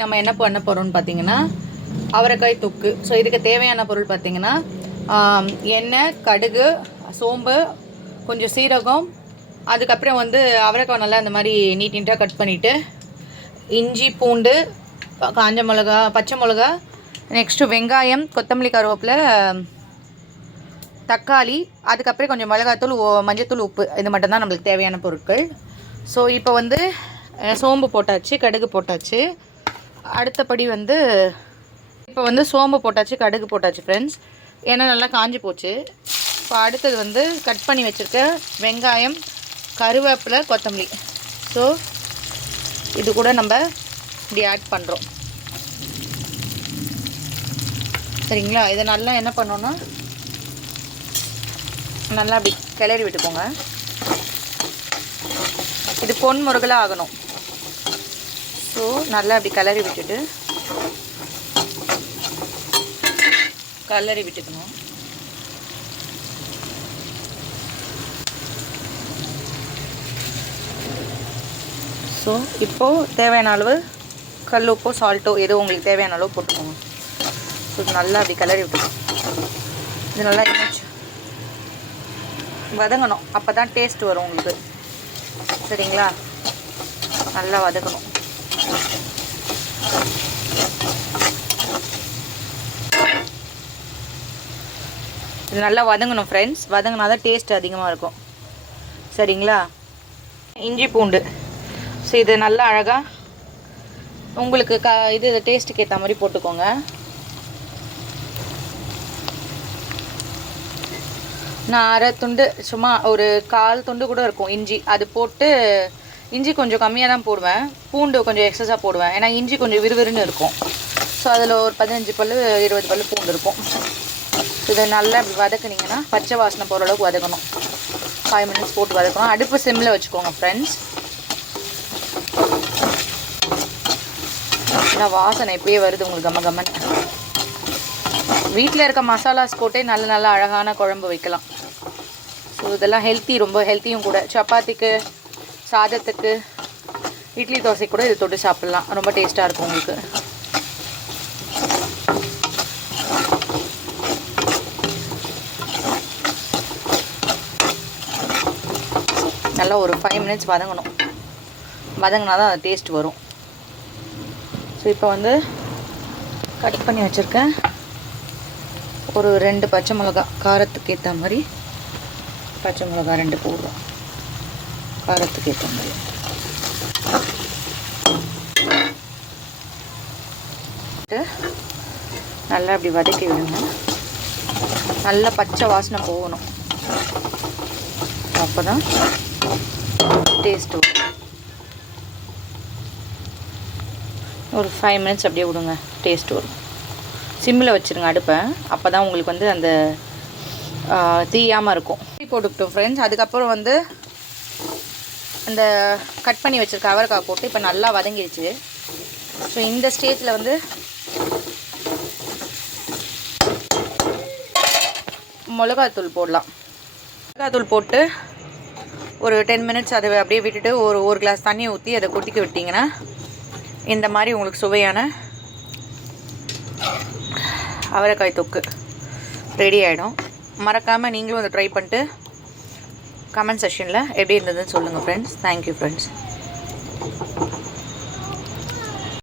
நம்ம என்ன பண்ண போகிறோம்னு பார்த்தீங்கன்னா அவரைக்காய் தொக்கு. ஸோ இதுக்கு தேவையான பொருள் பார்த்தீங்கன்னா எண்ணெய், கடுகு, சோம்பு, கொஞ்சம் சீரகம், அதுக்கப்புறம் வந்து அவரைக்காய் நல்லா இந்த மாதிரி நீட்டாக கட் பண்ணிவிட்டு இஞ்சி, பூண்டு, காஞ்ச மிளகா, பச்சை மிளகா, நெக்ஸ்ட்டு வெங்காயம், கொத்தமல்லி, கருவேப்பிலை, தக்காளி, அதுக்கப்புறம் கொஞ்சம் மிளகாத்தூள், மஞ்சத்தூள், உப்பு. இது மட்டும்தான் நம்மளுக்கு தேவையான பொருட்கள். ஸோ இப்போ வந்து சோம்பு போட்டாச்சு, கடுகு போட்டாச்சு. அடுத்தபடி வந்து இப்போ வந்து சோம்பு போட்டாச்சு, கடுகு போட்டாச்சு ஃப்ரெண்ட்ஸ். ஏன்னா நல்லா காஞ்சி போச்சு. இப்போ அடுத்தது வந்து கட் பண்ணி வச்சுருக்க வெங்காயம், கருவேப்பிலை, கொத்தமல்லி. ஸோ இது கூட நம்ம இப்படி ஆட் பண்ணுறோம். சரிங்களா? இதை நல்லா என்ன பண்ணோன்னா நல்லா அப்படி கிளறி விட்டுக்கோங்க. இது பொன் முருகலாக ஆகணும். ஸோ நல்லா அப்படி கிளறி விட்டுக்கணும். ஸோ இப்போது தேவையான அளவு கல் உப்போ சால்ட்டோ ஏதோ உங்களுக்கு தேவையான அளவு போட்டுக்கோங்க. ஸோ இது நல்லா அப்படி கிளறி விட்டுக்கணும். இது நல்லா வதங்கணும். அப்போ தான் டேஸ்ட் வரும் உங்களுக்கு. சரிங்களா? நல்லா வதக்கணும். இது நல்லா வதங்கணும் ஃப்ரெண்ட்ஸ். வதங்கினா தான் டேஸ்ட் அதிகமாக இருக்கும். சரிங்களா? இஞ்சி, பூண்டு. ஸோ இது நல்லா அழகாக உங்களுக்கு இது டேஸ்ட்டுக்கு ஏற்ற மாதிரி போட்டுக்கோங்க. நான் அரை துண்டு, சும்மா ஒரு 1/4 துண்டு கூட இருக்கும் இஞ்சி. அது போட்டு இஞ்சி கொஞ்சம் கம்மியாக தான் போடுவேன், பூண்டு கொஞ்சம் எக்ஸஸாக போடுவேன். ஏன்னா இஞ்சி கொஞ்சம் விறுவிறுன்னு இருக்கும். ஸோ அதில் ஒரு 15 பல் 20 பல் பூண்டு இருக்கும். இதை நல்லா வதக்குனிங்கன்னா பச்சை வாசனை போகிற அளவுக்கு வதக்கணும். 5 மினிட்ஸ் போட்டு வதக்கணும். அடுப்பு சிம்மில் வச்சுக்கோங்க ஃப்ரெண்ட்ஸ். ஏன்னா வாசனை இப்பயே வருது உங்களுக்கு கம்ம கம்மன். வீட்டில் இருக்க மசாலாஸ் போட்டே நல்ல அழகான குழம்பு வைக்கலாம். ஸோ இதெல்லாம் ஹெல்த்தி, ரொம்ப ஹெல்த்தியும் கூட. சப்பாத்திக்கு, சாதத்துக்கு, இட்லி, தோசை கூட இது தொட்டு சாப்பிட்லாம். ரொம்ப டேஸ்ட்டாக இருக்கும் உங்களுக்கு. நல்லா ஒரு 5 மினிட்ஸ் வதங்கணும். வதங்கினா தான் அது டேஸ்ட் வரும். ஸோ இப்போ வந்து கட் பண்ணி வச்சுருக்கேன் ஒரு 2 பச்சை மிளகா, காரத்துக்கு ஏற்ற மாதிரி பச்சை மிளகா 2 போடுறோம். காரத்துக்கு ஏற்ற மாதிரி நல்லா அப்படி வதக்கி விடுங்க. நல்லா பச்சை வாசனை போகணும். அப்போ தான் டேஸ்ட் வரும். ஒரு 5 மினிட்ஸ் அப்படியே விடுங்க, டேஸ்ட் வரும். சிம்மில் வச்சுருங்க அடுப்பை. அப்போ தான் உங்களுக்கு வந்து அந்த தீயாமல் இருக்கும். போட்டுக்கிட்டோம் ஃப்ரெண்ட்ஸ். அதுக்கப்புறம் வந்து அந்த கட் பண்ணி வச்சுருக்க அவரைக்காய் போட்டு இப்போ நல்லா வதங்கிடுச்சு. ஸோ இந்த ஸ்டேஜில் வந்து மிளகாத்தூள் போடலாம். மிளகாத்தூள் போட்டு ஒரு 10 மினிட்ஸ் அதை அப்படியே விட்டுட்டு ஒரு கிளாஸ் தண்ணி ஊற்றி அதை கொதிக்க விட்டிங்கன்னா இந்த மாதிரி உங்களுக்கு சுவையான அவரைக்காய் தொக்கு ரெடி ஆகிடும். மறக்காமல் நீங்களும் அதை ட்ரை பண்ணிட்டு கமெண்ட் செக்ஷனில் எப்படி இருந்ததுன்னு சொல்லுங்கள் ஃப்ரெண்ட்ஸ். Thank you friends.